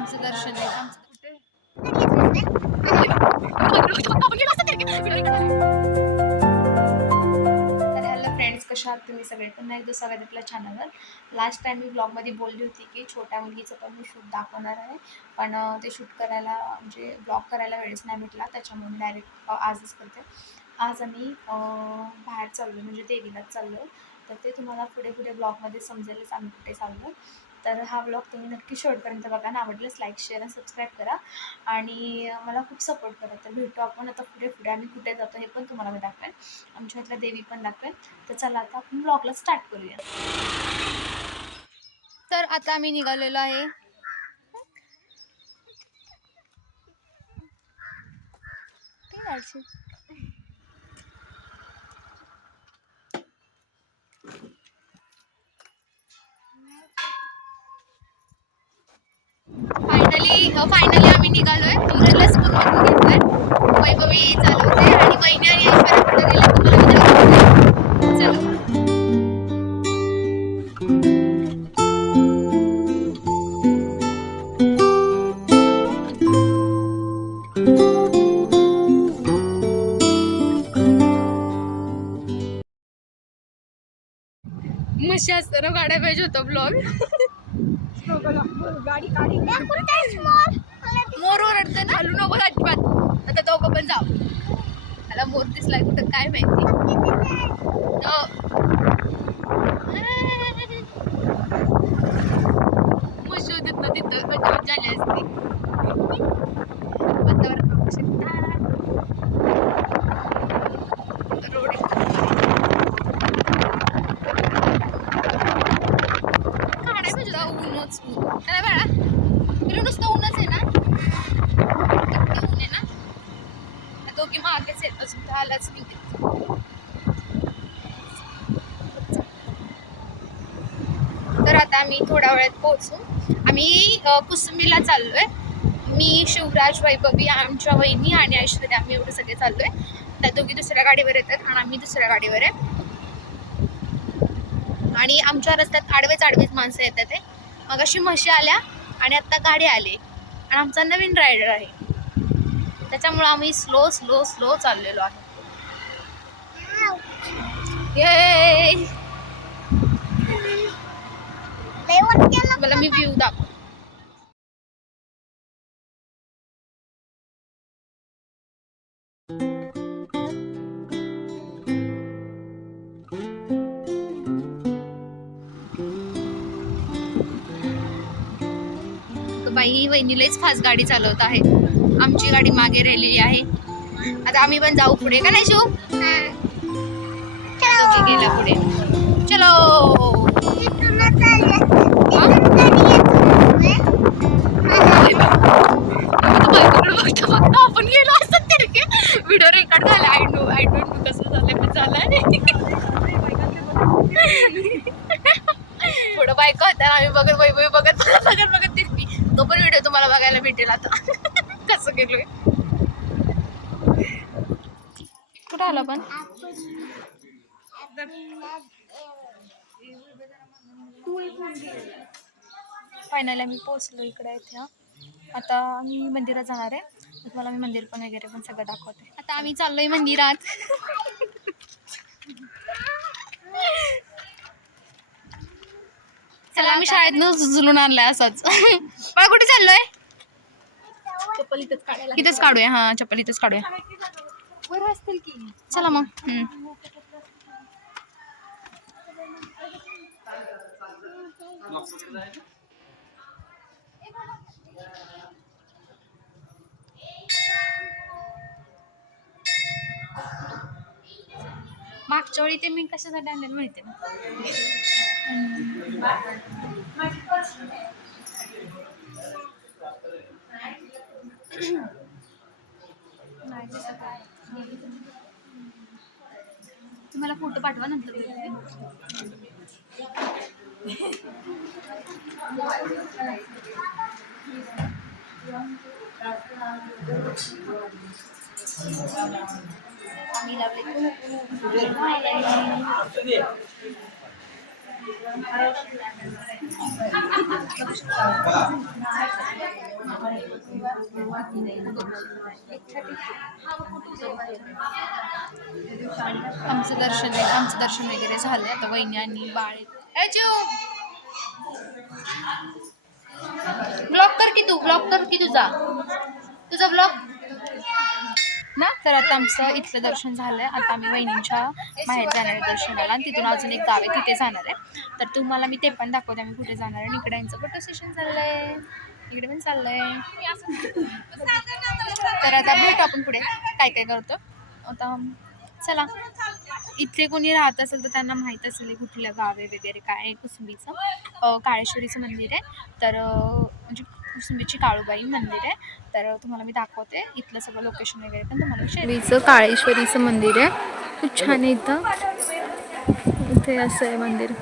आमचं दर्शन आहे आमचं हॅलो फ्रेंड्स, कशा आहात तुम्ही सगळे? पुन्हा एकदा स्वागत आपल्या चॅनलवर. लास्ट टाइम मी ब्लॉगमध्ये बोलली होती की छोट्या मुलगीचं पण मी शूट दाखवणार आहे, पण ते शूट करायला म्हणजे ब्लॉग करायला वेळच नाही भेटला, त्याच्यामुळे मी डायरेक्ट आजच करते. आज आम्ही बाहेर चाललो म्हणजे देवीलाच चाललो, तर ते तुम्हाला पुढे पुढे ब्लॉगमध्ये समजेलच आम्ही कुठे चाललो. तर हा ब्लॉग तुम्ही नक्की शेवटपर्यंत बघा आणि आवडल्यास लाईक शेअर आणि सबस्क्राईब करा आणि मला खूप सपोर्ट करा. तर भेटू आपण आता पुढे पुढे आम्ही कुठे जातो हे पण तुम्हाला मी दाखवेन, आमच्या इथल्या देवी पण दाखवेन. तर चला आता आपण ब्लॉगला स्टार्ट करूया. तर आता आम्ही निघालेलो आहे. फायनली आम्ही निघालोय. मुलाला स्कूलमधून घेतलंय, वैभवी चालवते आणि वहिनी आणि ऐश्वर्या पुढे गेल्या. तुम्हाला चला. मशी असताना गाड्या पाहिजे होतं ब्लॉग. गाडी गाडी मोर ओरडते ना, हलू नको अजिबात. आता दोघं पण जाऊ. त्याला मोर दिसलाय कुठं काय माहिती. मशी होती ना तिथं, मजा झाली असती. वातावरण बघू शकता. रोड काढाय पाहिजे ऊनच ऊन काय बाळा, तुला नुसतं ऊनच आहे ना, ऊन आहे ना. दोघी मागेच आहेत, अजून तर आलाच नाही. तर आता आम्ही थोड्या वेळात पोहोचू. आम्ही कुसुमीला चाललोय. मी, शिवराज, वैभवी, आमच्या वहिनी आणि ऐश्वर्या, आम्ही एवढे सगळे चाललोय. त्या दोघी दुसऱ्या गाडीवर येतात आणि आम्ही दुसऱ्या गाडीवर आहे. आणि आमच्या रस्त्यात आडवेच माणसं येतात आहे. मग अशी म्हशी आल्या आणि आता गाडी आली आणि आमचा नवीन रायडर आहे, त्याच्यामुळे आम्ही स्लो स्लो स्लो चाललेलो आहे. मला मी व्ह्यू दाखव. बाई वहिनीलाच फास्ट गाडी चालवत आहे. आमची गाडी मागे राहिलेली आहे. आता आम्ही पण जाऊ पुढे, का नाही शिव? गेला पुढे. चलो. आपण गेलो असत तिरके. व्हिडिओ रेकॉर्ड झाला. आय डोंट नो कसं झालंय, पण झालंय. पुढं बायका होत्या, आम्ही बघत वैभवी बघत तिरकी. तो पण व्हिडिओ तुम्हाला बघायला भेटेल आता. कसं गेलोय. कुठं आला पण फायनली आम्ही पोहोचलो इकडे इथे. आता आम्ही मंदिरात जाणार आहे. तुम्हाला मी मंदिर पण वगैरे पण सगळं दाखवते. आता आम्ही चाललोय मंदिरात. चला, आम्ही शाळेतनं झुलून आणलाय असाच. मला कुठे चाललोय? चप्पल इथंच काढूया. हा, चप्पल इथंच काढूया. चला मग. मागच्या वेळी ते मी कशासाठी आणलेलं माहिती ना. तुम्हाला फोटो पाठवा नंतर. आम्ही लावले आमचं दर्शन वगैरे झालंय. आता वहिनी आणि बाळ ब्लॉक कर की तुझा ब्लॉग ना. तर आता आमचं इथलं दर्शन झालंय. आता आम्ही वहिनींच्या बाहेर जाणार आहे दर्शनाला आणि तिथून अजून एक गाव आहे तिथे जाणार आहे. तर तुम्हाला मी ते पण दाखवते आम्ही कुठे जाणार आहे. आणि इकडे यांचं फोटो सेशन चाललंय, इकडे पण चाललंय. तर आता भेटू आपण पुढे काय काय करतो. आता चला. इथे कोणी राहत असेल तर त्यांना माहीत असेल कुठलं गाव आहे वगैरे काय आहे. कुसुंबीचं काळेश्वरीचं मंदिर आहे. तर म्हणजे कुसुंबीची काळूबाई मंदिर आहे. तर तुम्हाला मी दाखवते इथलं सगळं लोकेशन वगैरे पण तुम्हाला. काळेश्वरीचं मंदिर आहे. खूप छान आहे. इथे असं आहे मंदिर,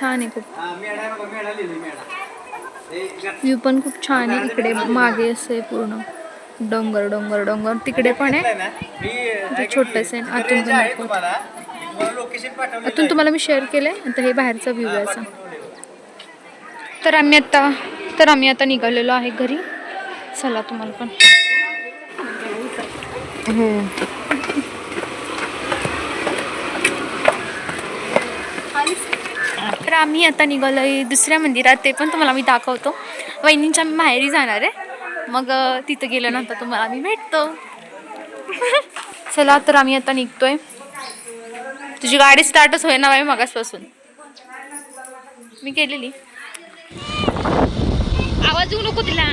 छान आहे खूप. व्ह्यू पण खूप छान आहे. इकडे मागे असं आहे पूर्ण डोंगर डोंगर डोंगर. तिकडे पण आहे छोटस आहे. आतून पण आतून तुम्हाला मी शेअर केलंय. आता हे बाहेरचा व्ह्यू आहे असा. तर आम्ही आता निघालेलो आहे घरी. चला तुम्हाला पण तर आम्ही आता निघालोय दुसऱ्या मंदिरात. ते पण तुम्हाला मी दाखवतो. वहिनींच्या माहेरी जाणार आहे. मग तिथं गेल्यानंतर तुम्हाला आम्ही भेटतो. चला तर आम्ही आता निघतोय. तुझी गाडी स्टार्टच होईना बाई मगासपासून. मी केलेली. आवाज येऊ नको तिला.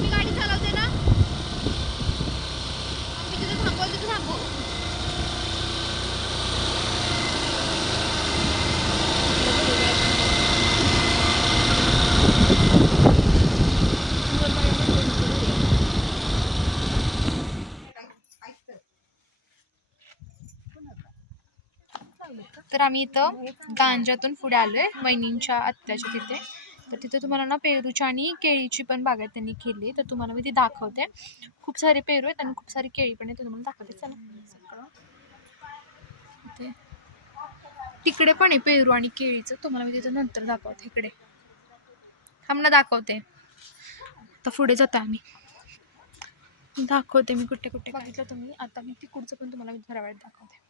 मी गाडी चालवते ना. मी तिथे थांबवल तिथे थांबव. तर आम्ही इथं गांजातून पुढे आलोय वहिनींच्या आत्याच्या तिथे. तर तिथे तुम्हाला ना पेरूची आणि केळीची पण बागायत त्यांनी केली. तर तुम्हाला मी ती दाखवते. खूप सारे पेरू आहेत आणि खूप सारी केळी पण आहेत. तुम्हाला दाखवते. चला. तिकडे पण आहे पेरू आणि केळीचं. तुम्हाला मी तिथं नंतर दाखवते. इकडे थांब ना दाखवते. तर पुढे जातो आम्ही. दाखवते मी कुठे कुठे बघितलं तुम्ही. आता मी तिकडचं पण तुम्हाला मी थोड्या वेळात दाखवते.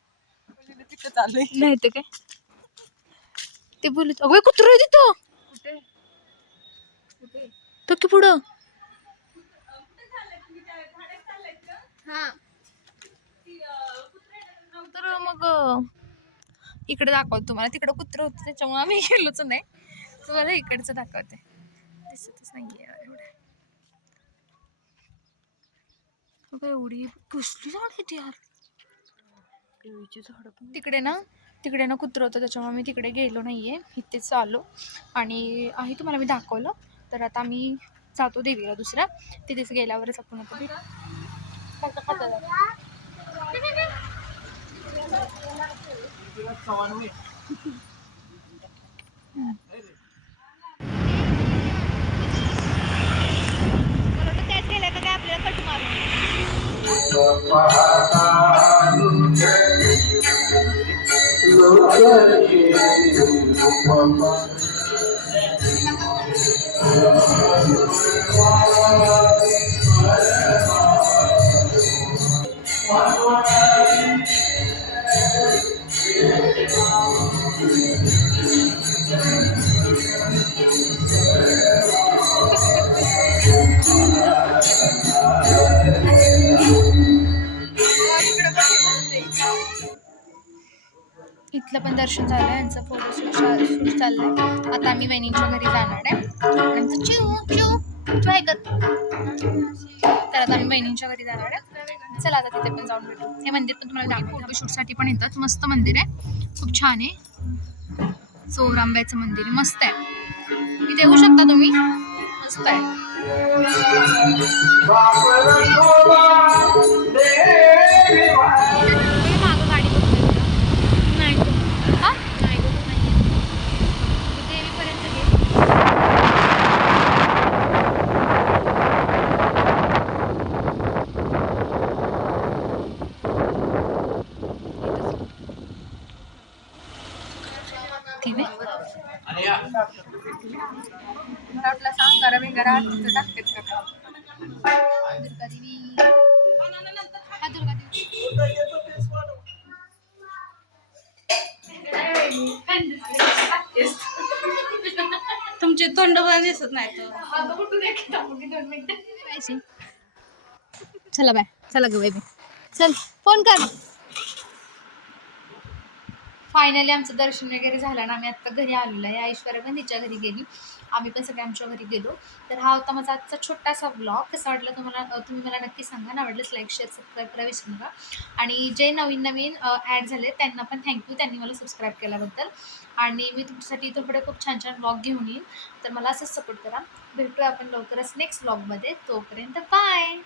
नाही ते काय ते बोलत अगं कुत्र आहे तिथं. तो की पुढं. तर मग इकडे दाखवतो तुम्हाला. तिकडं कुत्र होतं त्याच्यामुळे आम्ही गेलोच नाही. तुम्हाला इकडचं दाखवते. दिसतच नाहीये एवढी कसली झाड आहे यार. तिकडे ना कुत्र होतं त्याच्यामुळे मी तिकडे गेलो नाहीये. इथेच आलो आणि आहे तुम्हाला मी दाखवलं. तर आता मी जातो देवीला दुसऱ्या. तिथेच गेल्यावरच आपण आता काय आपल्याला कट मारून इथलं पण दर्शन झालं. यांचं फोटोशूट चाललंय. आता आम्ही वहिनींच्या घरी जाणार आहे. तर आता आम्ही बहिणींच्या घरी जाणार आहे. चला आता तिथे पण जाऊन भेटू. हे मंदिर पण तुम्हाला दाखवतो. फोटोशूटसाठी पण येतात. मस्त मंदिर आहे. खूप छान आहे. चोरांब्याचं मंदिर आहे. मस्त आहे. इथे येऊ शकता तुम्ही. मस्त आहे. मला वाटलं सांग गरम गरा तिथं टाकतात का काय. दुर्गा देवी हा दुर्गा देवी तुमचे तोंड पण दिसत नाही तो. चला बाय चला ग बेबी चल फोन कर. फायनली आमचं दर्शन वगैरे झालं ना आम्ही आत्ता घरी आलेलो आहे. ऐश्वर्या पण तिच्या घरी गेली, आम्ही पण सगळे आमच्या घरी गेलो. तर हा होता माझा आजचा छोटासा ब्लॉग. कसा वाटला तुम्हाला तुम्ही मला नक्की सांगा ना. आवडलंच लाईक शेअर सबस्क्राईब करा विसरू नका. आणि जे नवीन नवीन ॲड झाले त्यांना पण थँक्यू, त्यांनी मला सबस्क्राईब केल्याबद्दल. आणि मी तुमच्यासाठी इथं पुढे खूप छान छान ब्लॉग घेऊन येईन, तर मला असंच सपोर्ट करा. भेटूया आपण लवकरच नेक्स्ट ब्लॉगमध्ये. तोपर्यंत बाय.